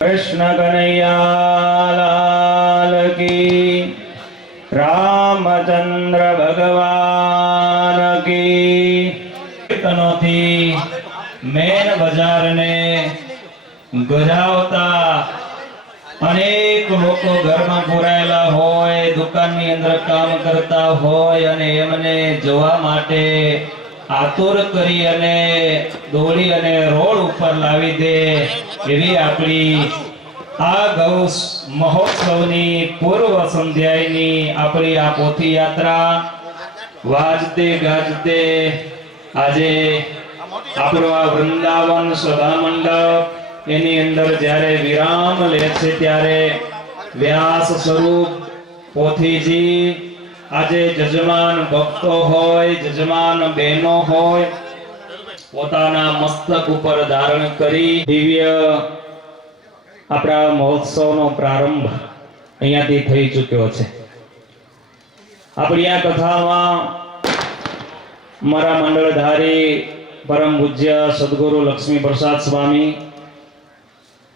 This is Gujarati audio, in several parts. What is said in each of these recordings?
कृष्ण कन्हैया लाल की, रामचंद्र भगवान की। कीर्तनोथी मेन बजार ने गजावता अनेक लोको घर में पुरायेला होय, दुकान ની અંદર કામ કરતા હોય અને એમને જોવા માટે આતુર કરી અને દોડી અને રોડ ઉપર લાવી દે એવી આપણી આ ગૌ મહોત્સવની પૂર્વ સંધ્યાની આપણી આ પોથી યાત્રા વાજતે ગાજતે આજે આપણો આ વૃંદાવન સભા મંડપ એની અંદર જ્યારે વિરામ લે છે ત્યારે વ્યાસ સ્વરૂપ પોથીજી આજે જજમાન ભક્તો હોય, જજમાન બહેનો હોય, પોતાના મસ્તક ઉપર ધારણ કરી દિવ્ય આપણા મહોત્સવનો પ્રારંભ અહીંયાથી થઈ ચૂક્યો છે। આપણી આ કથામાં મારા મંડળધારી પરમ પૂજ્ય સદગુરુ લક્ષ્મી પ્રસાદ સ્વામી,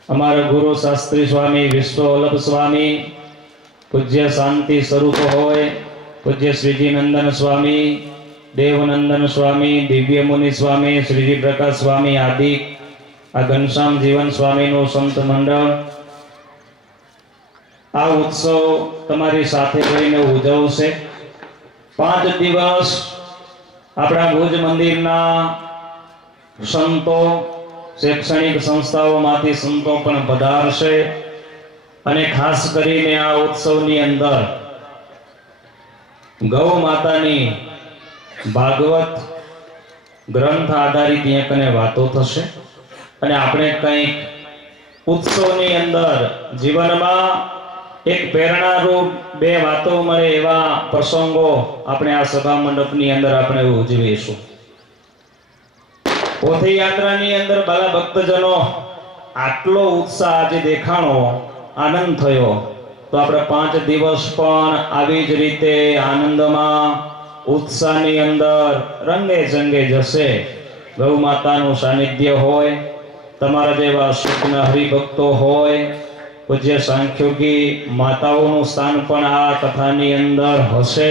અમારા ગુરુ શાસ્ત્રી સ્વામી વિશ્વવલ્લભ સ્વામી, પૂજ્ય શાંતિ સ્વરૂપ હોય પૂજ્ય શ્રીજી નંદન સ્વામી, દેવનંદન સ્વામી, દિવ્ય મુનિ સ્વામી, શ્રીજી પ્રકાશ સ્વામી આદિ આ ઘનશ્યામ જીવન સ્વામીનું સંત મંડળ આ ઉત્સવ તમારી સાથે કરીને ઉજવશે। 5 દિવસ આપણા ભુજ મંદિરના સંતો, શૈક્ષણિક સંસ્થાઓમાંથી સંતો પણ પધારશે અને ખાસ કરીને આ ઉત્સવની અંદર ગૌ માતાની ભાગવત ગ્રંથ આધારિત એકને વાતો થશે અને આપણે કંઈક ઉત્સવની અંદર જીવનમાં એક પ્રેરણારૂપ 2 વાતો મળે એવા પ્રસંગો આપણે આ સભા મંડપની અંદર આપણે ઉજવીશું। પોથી યાત્રાની અંદર બાલા ભક્તજનો આટલો ઉત્સાહ આજે દેખાણો, આનંદ થયો તો આપણે 5 દિવસ પણ આવી જ રીતે આનંદમાં ઉત્સાહની અંદર રંગે ચંગે જશે। ગૌ માતાનું સાનિધ્ય હોય, તમારા જેવા શુદ્ધ હરિભક્તો હોય, પૂજ્ય સાંખ્યોગી માતાઓનું સ્થાન પણ આ કથાની અંદર હશે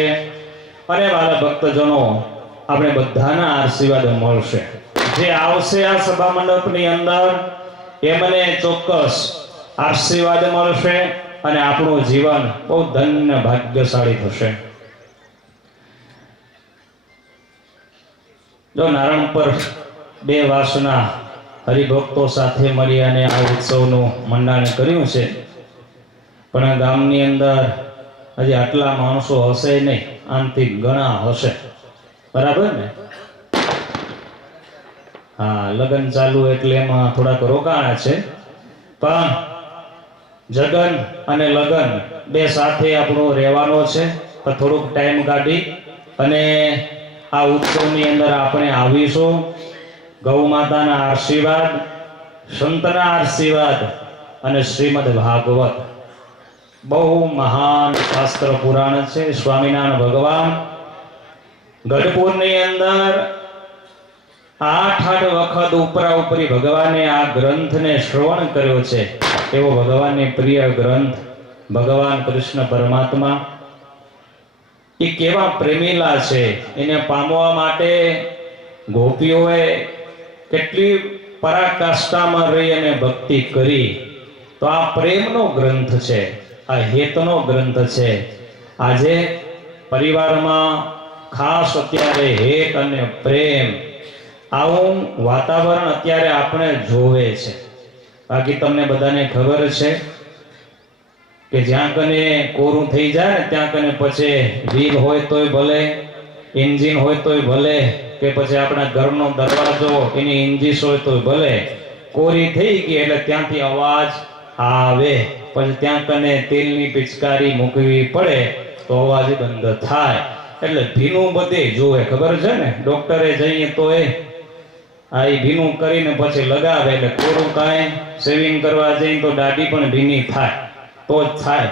અને મારા ભક્તજનો આપણે બધાના આશીર્વાદ મળશે। જે આવશે આ સભા મંડપની અંદર એમને ચોક્કસ આશીર્વાદ મળશે અને આપણું જીવન બહુ ધન્ય ભાગ્યશાળી થશે। જો નારાયણ પર 2 વાસના હરિભક્તો સાથે મળી અને આ ઉત્સવનું મંડાણ કર્યું છે, પણ ગામની અંદર હજી આટલા માણસો હશે નહીં, આનથી ઘણા હશે, બરાબર ને? હા, લગ્ન ચાલુ એટલે એમાં થોડાક રોકાણા છે, પણ જગન અને લગન 2 સાથે આપણું રહેવાનો છે। પણ થોડુંક ટાઈમ કાઢી અને આ ઉત્સવની અંદર આપણે આવીશું। ગૌ માતાના આશીર્વાદ, સંતના આશીર્વાદ અને શ્રીમદ ભાગવત બહુ મહાન શાસ્ત્ર પુરાણ છે। સ્વામિનારાયણ ભગવાન ગઢપુરની અંદર 8 વખત ઉપરા ઉપરી ભગવાને આ ગ્રંથને શ્રવણ કર્યો છે। એવો ભગવાનને પ્રિય ગ્રંથ ભગવાન કૃષ્ણ પરમાત્મા એ કેવા પ્રેમીલા છે, એને પામવા માટે ગોપીઓએ કેટલી પરાકાષ્ઠામાં રહી અને ભક્તિ કરી। તો આ પ્રેમનો ગ્રંથ છે, આ હેતનો ગ્રંથ છે। આજે પરિવારમાં ખાસ અત્યારે હેત અને પ્રેમ આવું વાતાવરણ અત્યારે આપણે જોવે છે। બાકી તમને બધાને ખબર છે કે જ્યાં કને કોરું થઈ જાય ને ત્યાં કને પછી વ્હીલ હોય તોય ભલે, એન્જિન હોય તોય ભલે, કે પછી આપણા ઘરનો દરવાજો એની ઇન્જીસ હોય તોય ભલે, કોરી થઈ ગઈ એટલે ત્યાંથી અવાજ આવે, પછી ત્યાં કને તેલની પિચકારી મૂકવી પડે તો અવાજ બંધ થાય. એટલે ભીનું બધે જોવે, ખબર છે ને, ડોક્ટરે જઈએ તો આ ભીનું કરીને પછી લગાવે એટલે કોરું કાંઈ શેવિંગ કરવા જઈએ તો દાઢી પણ ભીની થાય તો જ થાય.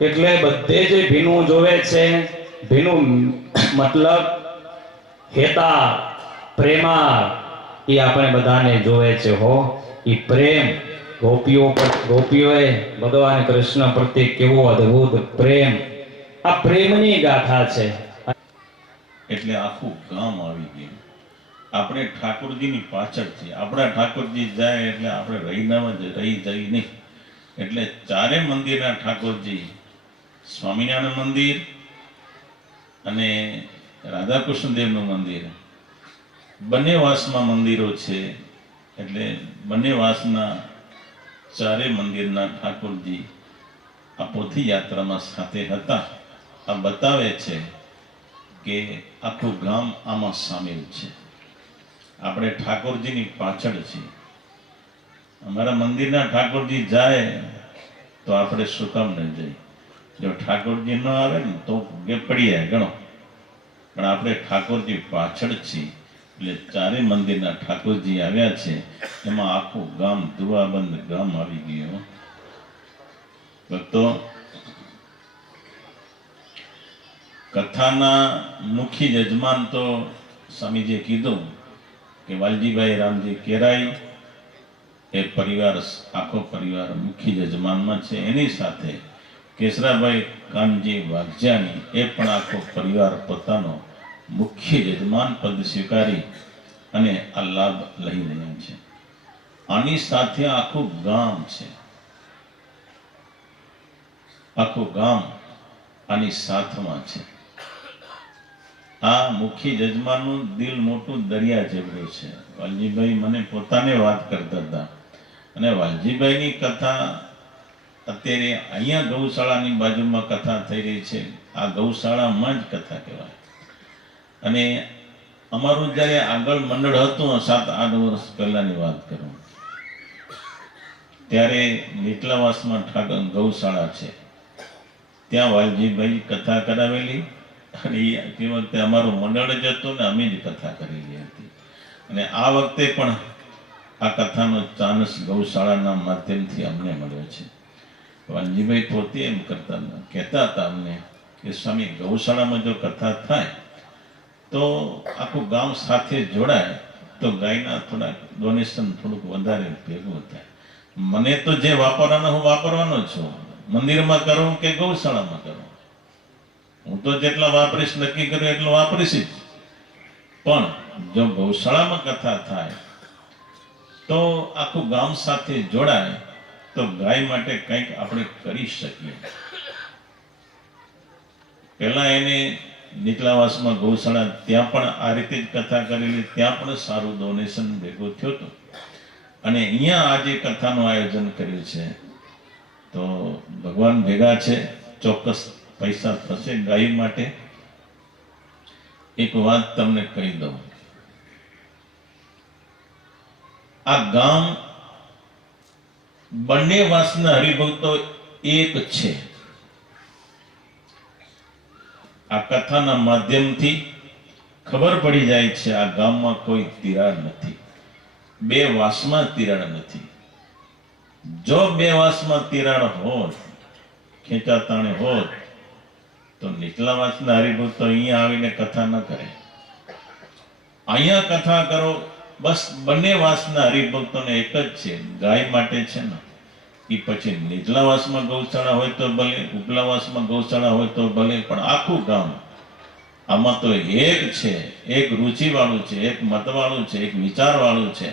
એટલે બધે જે ભીનું જોવે છે, ભીનું મતલબ હેતા પ્રેમા, એ આપણે બધાને જોવે છે હો. એ પ્રેમ ગોપીઓએ ભગવાન કૃષ્ણ પ્રત્યે કેવો અદ્ભુત પ્રેમ, આ પ્રેમની ગાથા છે. એટલે આખું ગામ આવી ગયું. આપણે ઠાકોરજીની પાછળ છીએ. આપણા ઠાકોરજી જાય એટલે આપણે રહી જઈ નહીં. એટલે ચારે મંદિરના ઠાકોરજી, સ્વામિનારાયણ મંદિર અને રાધાકૃષ્ણ દેવનું મંદિર, બંને વાસમાં મંદિરો છે. એટલે બંને વાસના ચારે મંદિરના ઠાકોરજી આ પોથી યાત્રામાં સાથે હતા. આ બતાવે છે કે આખું ગામ આમાં સામેલ છે. આપણે ઠાકોરજીની પાછળ છીએ. અમારા મંદિરના ઠાકોરજી જાય તો આપણે શું કામ ન જઈએ? જો ઠાકોરજી ન આવે ને તો પડી જાય ગણો. પણ આપણે ઠાકોરજી પાછળ છીએ. એટલે ચારે મંદિરના ઠાકોરજી આવ્યા છે, એમાં આખું ગામ, દુવાબંધ ગામ આવી ગયું. ભક્તો, કથાના મુખ્ય યજમાન તો સ્વામીજીએ કીધું કે વાલજીભાઈ રામજી કેરાઈ, એ પરિવાર, આખો પરિવાર મુખ્ય યજમાનમાં છે. એની સાથે કેશરાભાઈ કાનજી વાઘજાની, એ પણ આખો પરિવાર પોતાનો મુખ્ય યજમાન પદ સ્વીકારી અને આ લાભ લઈ રહ્યા છે. આની સાથે આખું ગામ છે. આખું ગામ આની સાથમાં છે. આ મુખ્ય યજમાનનું દિલ મોટું દરિયા જેવડું છે. વાલજીભાઈ મને પોતાને વાત કરતા હતા, અને વાલજીભાઈની કથા અત્યારે અહીંયા ગૌશાળાની બાજુમાં કથા થઈ રહી છે. આ ગૌશાળામાં જ કથા કહેવાય. અને અમારું જ્યારે આગળ મંડળ હતું, 7-8 વર્ષ પહેલાની વાત કરું, ત્યારે નીટલાવાસમાં ગૌશાળા છે, ત્યાં વાલજીભાઈ કથા કરાવેલી. અને તે વખતે અમારું મંડળ જ હતું ને અમે જ કથા કરેલી હતી. અને આ વખતે પણ આ કથાનો ચાન્સ ગૌશાળાના માધ્યમથી અમને મળ્યો છે. વાલજીભાઈ પોતે એમ કહેતા હતા અમને કે સ્વામી, ગૌશાળામાં જો કથા થાય તો આખું ગામ સાથે જોડાય તો ગાયના થોડાક ડોનેશન થોડુંક વધારે ભેગું થાય. મને તો જે વાપરવાનો હું વાપરવાનો છું, મંદિરમાં કરું કે ગૌશાળામાં કરું, હું તો જેટલા વાપરીશ નક્કી કર્યું એટલું વાપરીશ જ. પણ જો ગૌશાળામાં કથા થાય તો આખું ગામ સાથે જોડાય તો ગાય માટે કંઈક આપણે કરી શકીએ. પહેલા એને નીચલાવાસમાં ગૌશાળા, ત્યાં પણ આ રીતે જ કથા કરેલી, ત્યાં પણ સારું ડોનેશન ભેગું થયું હતું. અને અહીંયા આજે કથાનું આયોજન કર્યું છે તો ભગવાન ભેગા છે, ચોક્કસ પૈસા થશે ગાય માટે. એક વાત તમને કહી દઉં, આ ગામ બંને વાસના હરિભક્તો એક છે. આ કથાના માધ્યમથી ખબર પડી જાય છે આ ગામમાં કોઈ તિરાડ નથી, બે વાસમાં તિરાડ નથી. જો બે વાસમાં તિરાડ હોત, ખેંચાતાણે હોત, તો નીચલા વાસના હરિભક્તો અહીંયા આવીને કથા ન કરે. અહીંયા કથા કરો, બસ બંને વાસના હરિભક્તોને એક જ છે, ગાય માટે છે ને. એ પછી નીચલા વાસમાં ગૌશાળા હોય તો ભલે, ઉપલા વાસમાં ગૌશાળા હોય તો ભલે, પણ આખું ગામ આમાં તો એક છે, એક રુચિ વાળું છે, એક મત વાળું છે, એક વિચાર વાળું છે.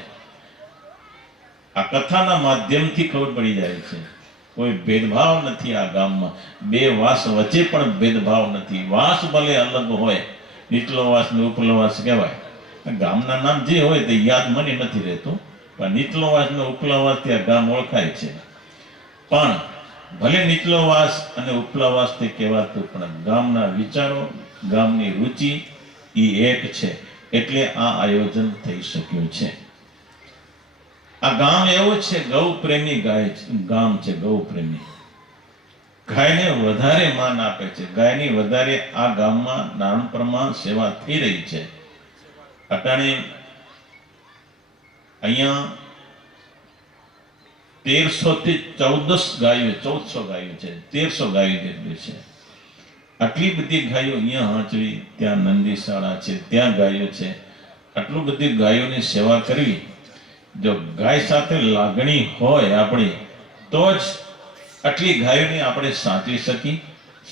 આ કથાના માધ્યમથી ખબર પડી જાય છે. કોઈ ભેદભાવ નથી આ ગામમાં. બે વાસ વચ્ચે પણ ભેદભાવ નથી. વાસ ભલે અલગ હોય, નીચલો વાસ ને ઉપલો વાસ કહેવાય. ગામના નામ જે હોય તે યાદ મને નથી રહેતું, પણ નીચલો વાસ ને ઉપલો વાસ ત્યાં ગામ ઓળખાય છે. પણ ભલે નીચલો વાસ અને ઉપલા વાસ તે કહેવાતું, પણ ગામના વિચારો, ગામની રુચિ એ એક છે. એટલે આ આયોજન થઈ શક્યું છે. આ ગામ એવું છે, ગૌ પ્રેમી ગામ છે, ગૌ પ્રેમી. ગાયને વધારે માન આપે છે, ગાયની વધારે આ ગામમાં નાનપણમાં સેવા થઈ રહી છે. અટાણે અહીંયા 1300 થી 1400 ગાયો, 1400 ગાયો છે, 1300 ગાયો જેટલી છે. આટલી બધી ગાયો અહીંયા હાંચવી, ત્યાં નંદીશાળા છે, ત્યાં ગાયો છે. આટલું બધી ગાયોની સેવા કરવી, જો ગાય સાથે લાગણી હોય આપણી, તો જ આટલી ગાયોની આપણે સાચવી શકી,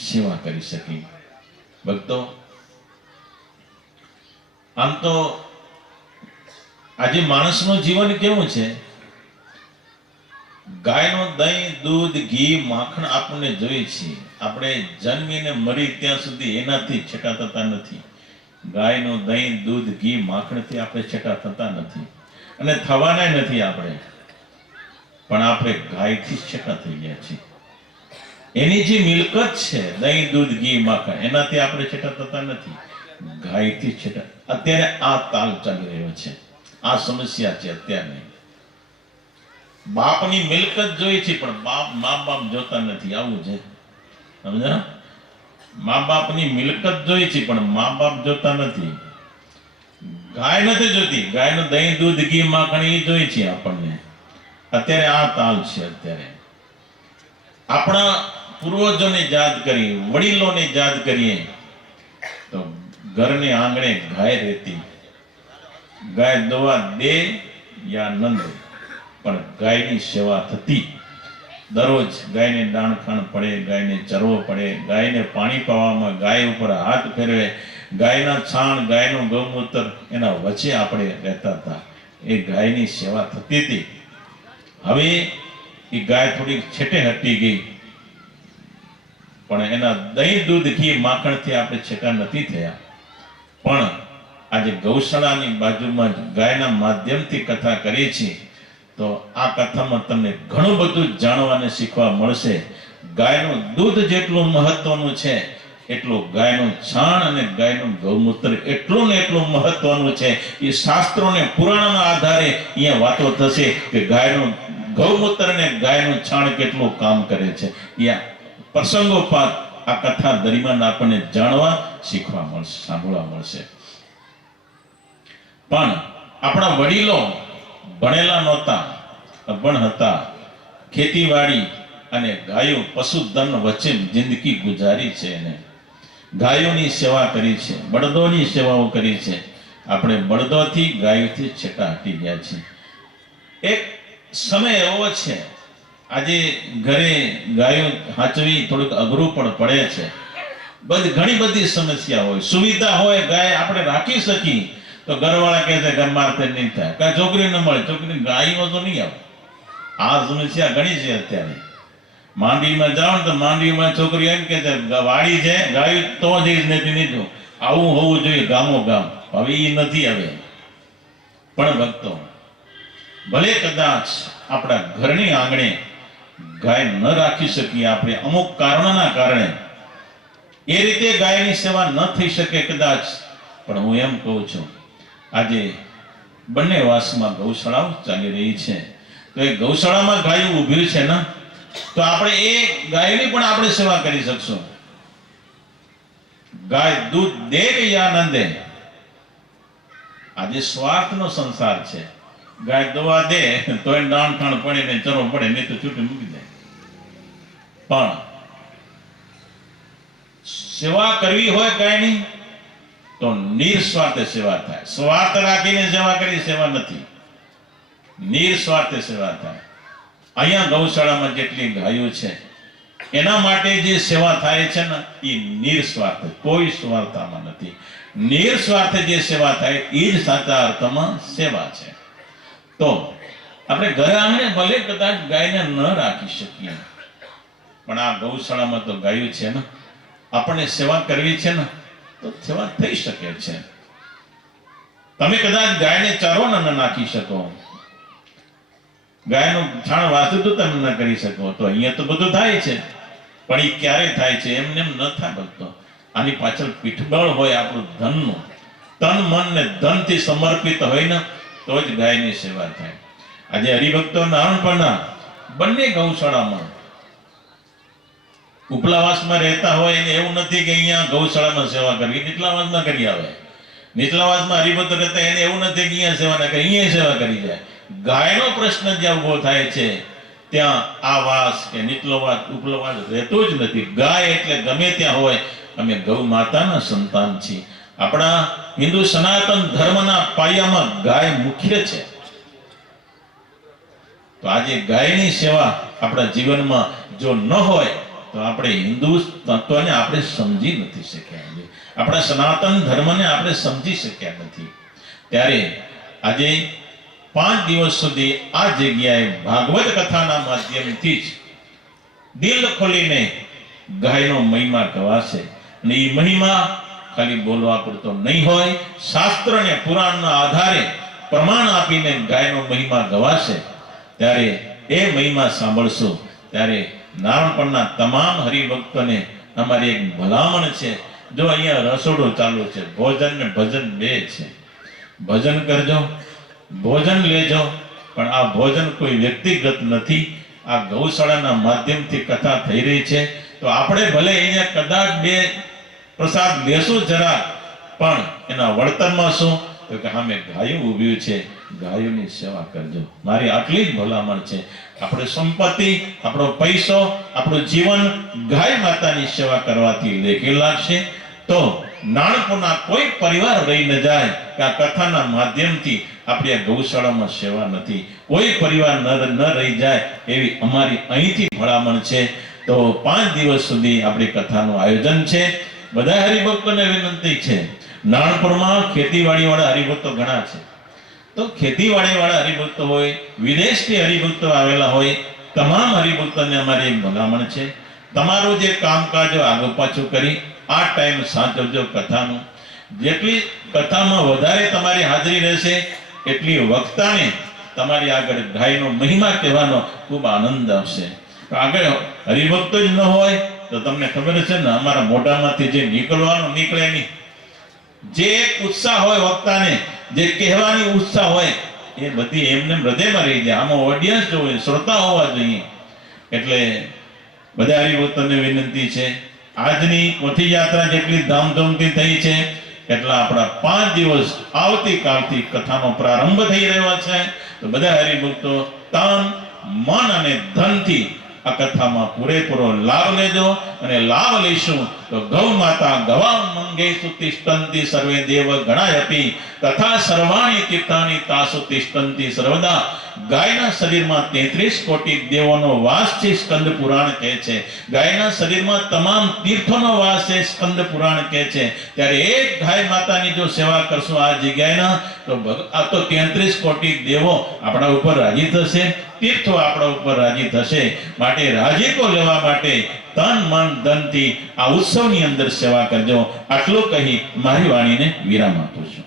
સેવા કરી શકી. ભક્તો, આમ તો આજે માણસનું જીવન કેવું છે? ગાયનું દહીં, દૂધ, ઘી, માખણ આપણને જોઈએ છીએ. આપણે જન્મીને મરી ત્યાં સુધી એનાથી છેટા થતા નથી. ગાયનું દહીં, દૂધ, ઘી, માખણથી આપણે છેટા થતા નથી અને થવાના નથી આપણે. પણ આપણે ગાયથી છેટા થઈ ગયા છીએ. એની જે મિલકત છે, દહીં, દૂધ, ઘી, માખણ, એનાથી આપણે છેટા થતા નથી, ગાયથી છેટા. અત્યારે આ તાલ ચાલી રહ્યો છે, આ સમસ્યા છે અત્યારની. બાપની મિલકત જોઈ છે, પણ મા બાપ જોતા નથી. આવું છે, સમજ્યા? મા બાપની મિલકત જોઈ છે, પણ મા બાપ જોતા નથી. ગાય નથી જોતી, ગાયનું દહીં, દૂધ, ઘી, માખણ એ જોઈ છે આપણને. અત્યારે આ તાલ છે. અત્યારે આપણા પૂર્વજોને યાદ કરી, વડીલોને યાદ કરીએ તો ઘરને આંગણે ગાય રહેતી. ગાય દવા દે યા ન દે, પણ ગાયની સેવા થતી. દરરોજ ગાયને દાણખાણ પડે, ગાયને ચરવો પડે, ગાયને પાણી પાવામાં ગાય ઉપર હાથ ફેરવે, ગાયના છાણ, ગાયનું ગૌમૂત્ર, એના વચ્ચે આપણે રહેતા હતા. એ ગાયની સેવા થતી હતી. હવે એ ગાય થોડીક છેટે હટી ગઈ, પણ એના દહીં, દૂધ, ઘી, માખણથી આપણે છેટા નથી થયા. પણ આજે ગૌશાળાની બાજુમાં જ ગાયના માધ્યમથી કથા કરીએ છીએ, તો આ કથામાં તમને ઘણું બધું જાણવા અને શીખવા મળશે. ગાયનું દૂધ જેટલું મહત્વનું છે, એટલું ગાયનું છાણ અને ગાયનું ગૌમૂત્ર એટલું ને એટલું મહત્વનું છે. એ શાસ્ત્રો ને પુરાણના આધારે અહીંયા વાતો થશે કે ગાયનું ગૌમૂત્ર અને ગાયનું છાણ કેટલું કામ કરે છે. અહીંયા પ્રસંગોપાત આ કથા દરમિયાન આપણને જાણવા, શીખવા મળશે, સાંભળવા મળશે. પણ આપણા વડીલો ભણેલા નહોતા, અભણ હતા. ખેતીવાડી અને ગાયો, પશુધન વચ્ચે જિંદગી ગુજારી છે. એને ગાયોની સેવા કરી છે, બળદોની સેવાઓ કરી છે. આપણે બળદોથી, ગાયોથી છેટા હટી ગયા છે. એક સમય એવો છે, આજે ઘરે ગાયો હાચવી થોડુંક અઘરું પણ પડે છે. ઘણી બધી સમસ્યા હોય. સુવિધા હોય, ગાય આપણે રાખી શકીએ, તો ઘરવાળા કહે છે ઘર મારતે નહીં થાય, કઈ છોકરી ન મળે, છોકરી ગાયો તો નહીં આવે. આ સમસ્યા ઘણી છે અત્યારે. માંડવીમાં જાઓ ને તો માંડવીમાં છોકરી એમ કે છે વાડી છે, ગાય તો જ નથી નીચું. આવું હોવું જોઈએ ગામો ગામ. હવે એ નથી. હવે પણ ભક્તો, ભલે કદાચ આપણા ઘરની આંગણે ગાય ન રાખી શકીએ આપણે અમુક કારણોના કારણે, એ રીતે ગાયની સેવા ન થઈ શકે કદાચ, પણ હું એમ કહું છું, આજે બંને વાસમાં ગૌશાળાઓ ચાલી રહી છે. તો એ ગૌશાળામાં ગાયું ઊભી છે ને, તો આપણે એ ગાયની પણ આપણે સેવા કરી શકશું. ગાય દૂધ દે કે યા ન દે, આજે સ્વાર્થનો સંસાર છે. ગાય દવા દે તો એ દાણખાણ પડે ને ચરો પડે, નહીં તો છૂટી મૂકી દે. પણ સેવા કરવી હોય ગાયની તો નિસ્વાર્થે સેવા થાય. સ્વાર્થ રાખીને સેવા કરી સેવા નથી, નિસ્વાર્થે સેવા થાય. અહીંયા ગૌશાળામાં જેટલી ગાયો છે, એના માટે જે સેવા થાય છે ને, એ નિસ્વાર્થ, કોઈ સ્વાર્થ આમાં નથી. નિસ્વાર્થે જે સેવા થાય એ જ સાચા અર્થમાં સેવા છે. તો આપણે ઘરે આંગણે ભલે કદાચ ગાયને ન રાખી શકીએ, પણ આ ગૌશાળામાં તો ગાયો છે ને, આપણને સેવા કરવી છે ને, તો સેવા થઈ શકે છે. તમે કદાચ ગાયને ચારો ન નાખી શકો, ગાયનું છાણ વાસું તો તમે ન કરી શકો, તો અહીંયા તો બધું થાય છે. પણ એ ક્યારે થાય છે? એમને એમ ન થાય ભક્તો. આની પાછળ પીઠબળ હોય આપણું ધનનું. તન મન ને ધનથી સમર્પિત હોય ને, તો જ ગાયની સેવા થાય. આજે હરિભક્તો નાનપણના બંને ગૌશાળામાં ઉપલાવાસમાં રહેતા હોય એને એવું નથી કે અહીંયા ગૌશાળામાં સેવા કરવી, નીચલાવાસમાં કરી આવે. નીચલાવાસમાં હરિભક્તો રહેતા એને એવું નથી કે અહીંયા સેવા ના કરે, અહીંયા સેવા કરી જાય. ગાયનો પ્રશ્ન જ્યાં ઉભો થાય છે ત્યાં આ વાસ કે નીચલો વાસ ઉપલો વાસ રહેતો જ નથી. ગાય એટલે ગમે ત્યાં હોય, અમે ગૌ માતાના સંતાન છીએ. આપણા હિન્દુ સનાતન ધર્મના પાયામાં ગાય મુખ્ય છે. તો આજે ગાયની સેવા આપણા જીવનમાં જો ન હોય તો આપણે હિન્દુ તત્વને આપણે સમજી નથી શક્યા, આપણા સનાતન ધર્મને આપણે સમજી શક્યા નથી. ત્યારે આજે 5 દિવસ સુધી આ જગ્યાએ ભાગવત કથાના માધ્યમથી જ દિલ ખોલીને ગાયનો મહિમા ગવાશે. અને એ મહિમા ખાલી બોલવા પૂરતો નહીં હોય, શાસ્ત્ર અને પુરાણના આધારે પ્રમાણ આપીને ગાયનો મહિમા ગવાશે. ત્યારે એ મહિમા સાંભળશો ત્યારે નાનપણના તમામ હરિભક્તોને અમારી એક ભલામણ છે. જો અહીંયા રસોડો ચાલુ છે, ભોજન ને ભજન બે છે. ભજન કરજો, ભોજન લેજો, પણ આ ભોજન કોઈ વ્યક્તિગત નથી. આ ગૌશાળાના માધ્યમથી કથા થઈ રહી છે. તો આપણે ભલે અહીંયા કદાચ બે પ્રસાદ લેશું જરા, પણ એના વળતરમાં શું તો કે સામે ગાયું ઊભ્યું છે, ગાયોની સેવા કરજો. મારી આટલી જ ભલામણ છે. આપણે સંપત્તિ, આપણો પૈસો, આપણું જીવન ગાય માતાની સેવા કરવાથી લેખી લાગશે. તો નાનપણના કોઈ પરિવાર રહી ન જાય કે આ કથાના માધ્યમથી આપણી આ ગૌશાળામાં સેવા નથી, કોઈ પરિવાર ન રહી જાય એવી અમારી અહીંથી ભલામણ છે. તો 5 દિવસ સુધી આપણી કથાનું આયોજન છે. બધા હરિભક્તોને વિનંતી છે, નાનપણમાં ખેતીવાડી વાળા હરિભક્તો ઘણા છે, તો ખેતીવાડી વાળા હરિભક્તો હોય, વિદેશથી હરિભક્તો આવેલા હોય, તમામ હરિભક્તોને અમારી એક ભલામણ છે, તમારું જે કામકાજ આગળ પાછું કરી આ ટાઈમ સાચવજો કથાનું. જેટલી કથામાં વધારે તમારી હાજરી રહેશે એટલી વક્તાને તમારી આગળ ગાયનો મહિમા કહેવાનો ખૂબ આનંદ આવશે. આગળ હરિભક્તો જ ન હોય તો તમને ખબર છે ને, અમારા મોઢામાંથી જે નીકળવાનું નીકળે નહીં. જે એક ઉત્સાહ હોય વક્તાને, જે કહેવાની ઉત્સાહ હોય, એ બધી એમને હૃદયમાં રહી જાય. આમાં ઓડિયન્સ જો હોય, શ્રોતા હોવા જોઈએ. એટલે બધા હરિભક્તોને વિનંતી છે, આજની પોથી યાત્રા જેટલી ધામધૂમથી થઈ છે એટલા આપણા 5 દિવસ આવતીકાલથી કથાનો પ્રારંભ થઈ રહ્યો છે. તો બધા હરિભક્તો તન, મન અને ધનથી આ કથામાં પૂરેપૂરો લાભ લેજો. અને લાભ લઈશું તો ગૌ માતા ગવામ મંગેસુ તિષ્ઠંતિ સર્વે દેવ ગણાયપી તથા સર્વાણી તીર્થાની તાસુ તિષ્ઠંતિ સર્વદા. ગાયના શરીરમાં 33 કોટી દેવોનો વાસ છે, સ્કંદ પુરાણ કહે છે. ગાયના શરીરમાં તમામ તીર્થોનો વાસ છે, સ્કંદ પુરાણ કહે છે. ત્યારે એક ગાય માતાની જો સેવા કરશું આ જગ્યાએના, તો આ તો 33 કોટી દેવો આપણા ઉપર રાજી થશે, તીર્થો આપણા ઉપર રાજી થશે. માટે રાજીપો લેવા માટે તન મન ધનથી આ ઉત્સવની અંદર સેવા કરજો. આટલું કહી મારી વાણીને વિરામ આપું છું.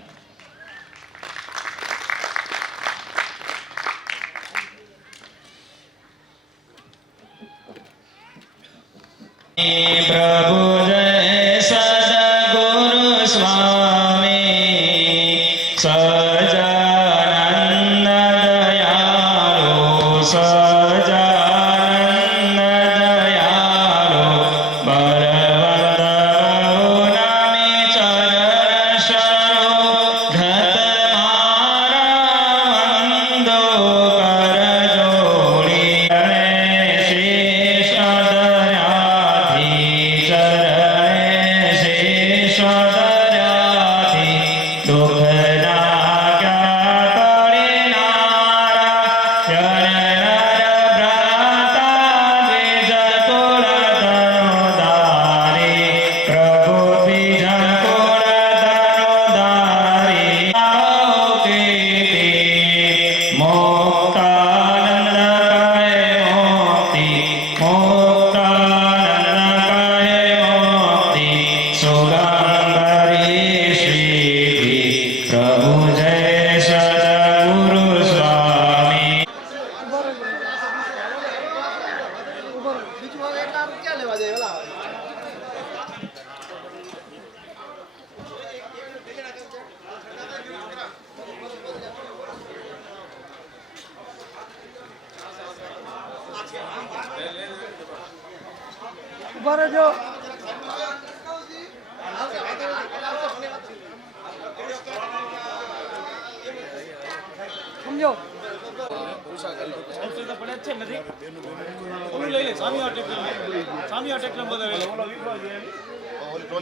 પ્રભુ જય સદગુરુ સ્વામી સજાનંદ દયાળુ, સજાનંદ દયાળુ, બળવંત નામી ચરણ શરો ધત મારા વંદો કર જોડી. શેષ ઉભા રહેજો. સમજો. લઈ લે સામી આ ટેકનમ બધા